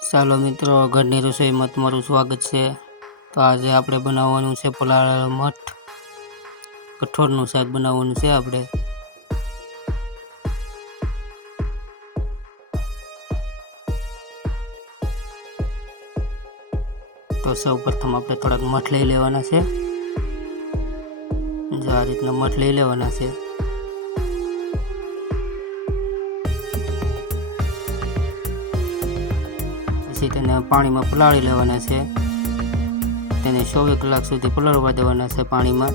ચાલો મિત્રો, ઘરની રસોઈમાં તમારું સ્વાગત છે। તો આજે આપણે બનાવવાનું છે પલાળેલો મઠ, કઠોળનું શાક બનાવવાનું છે આપણે। તો સૌ પ્રથમ આપણે થોડાક મઠ લઈ લેવાના છે। જો આ રીતના મઠ લઈ લેવાના છે। પછી તેને પાણીમાં પલાળી લેવાના છે। તેને 24 કલાક સુધી પલાળવા દેવાના છે પાણીમાં।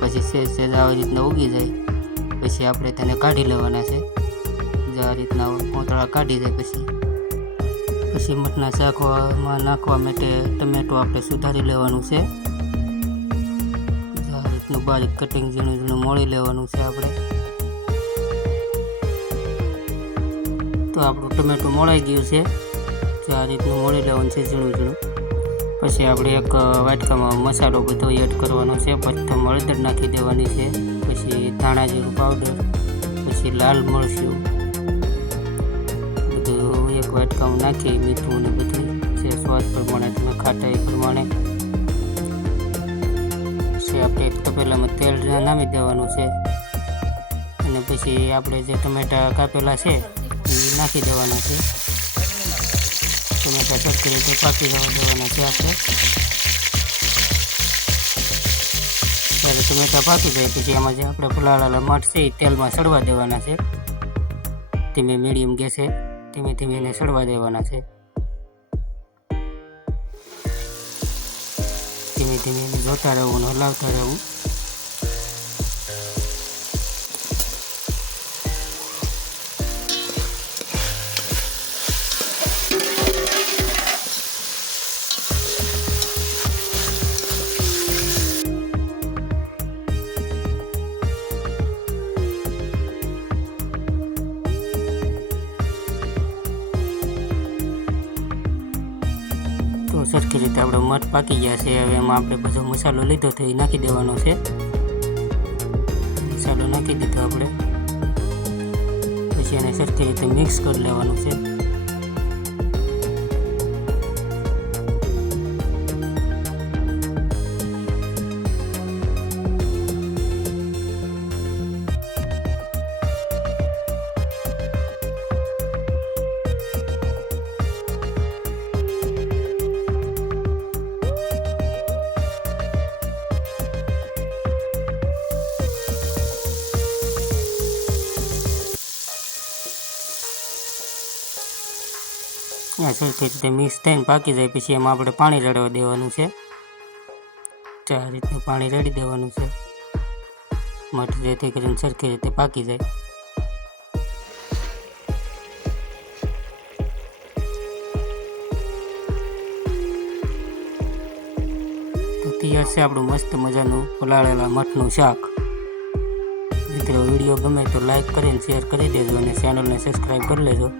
પછી સેજ આવી રીતના ઉગી જાય પછી આપણે તેને કાઢી લેવાના છે। જો આ રીતના કોતળા કાઢી જાય પછી મઠના શાકમાં નાખવા માટે ટમેટું આપણે સુધારી લેવાનું છે। જો આ રીતનું બારીક કટિંગ ઝીણું ઝીણું મોળી લેવાનું છે આપણે। તો આપણું ટમેટું મોળાઈ ગયું છે। આ રીતનું મોળી લેવાનું છે ઝીણું ઝીણું। પછી આપણે એક વાટકામાં મસાલો બધો એડ કરવાનો છે। પ્રથમ હળદર નાખી દેવાની છે, પછી ધાણા જીરું પાવડર, પછી લાલ મરચું બધું એક વાટકામાં નાખી, મીઠું ને બધું છે સ્વાદ પ્રમાણે, તમે ખાટાઈ પ્રમાણે। પછી આપણે એક તપેલામાં તેલ નાખી દેવાનું છે અને પછી આપણે જે ટમેટા કાપેલા છે એ નાખી દેવાના છે। ટમેટા સરખી રીતે પાકી જવા દેવાના છે આપણે। ત્યારે ટમેટા પાકી જાય પછી એમાં જે આપણે પલાળેલા મઠ છે એ તેલમાં સડવા દેવાના છે। ધીમે મીડિયમ ગેસે ધીમે ધીમે એને સડવા દેવાના છે। ધીમે ધીમે એને જોતા રહેવું અને હલાવતા રહેવું। તો સરખી રીતે આપણો મઠ પાકી ગયા છે। હવે એમાં આપણે બધો મસાલો લીધો તો એ નાખી દેવાનો છે। મસાલો નાખી દીધો આપણે, પછી એને સરખી રીતે મિક્સ કરી લેવાનું છે। સરખી રીતે મિક્સ થઈને પાકી જાય પછી એમાં આપણે પાણી રેડવા દેવાનું છે। આ રીતનું પાણી રેડી દેવાનું છે મઠ જેથી કરીને સરખી રીતે પાકી જાય। તો તૈયાર છે આપણું મસ્ત મજાનું પલાળેલા મઠનું શાક। મિત્રો, વિડીયો ગમે તો લાઈક કરીને શેર કરી દેજો અને ચેનલને સબસ્ક્રાઈબ કરી લેજો,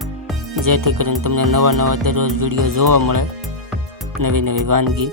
જેથી કરીને તમને નવા દરરોજ વિડીયો જોવા મળે, નવી વાનગી।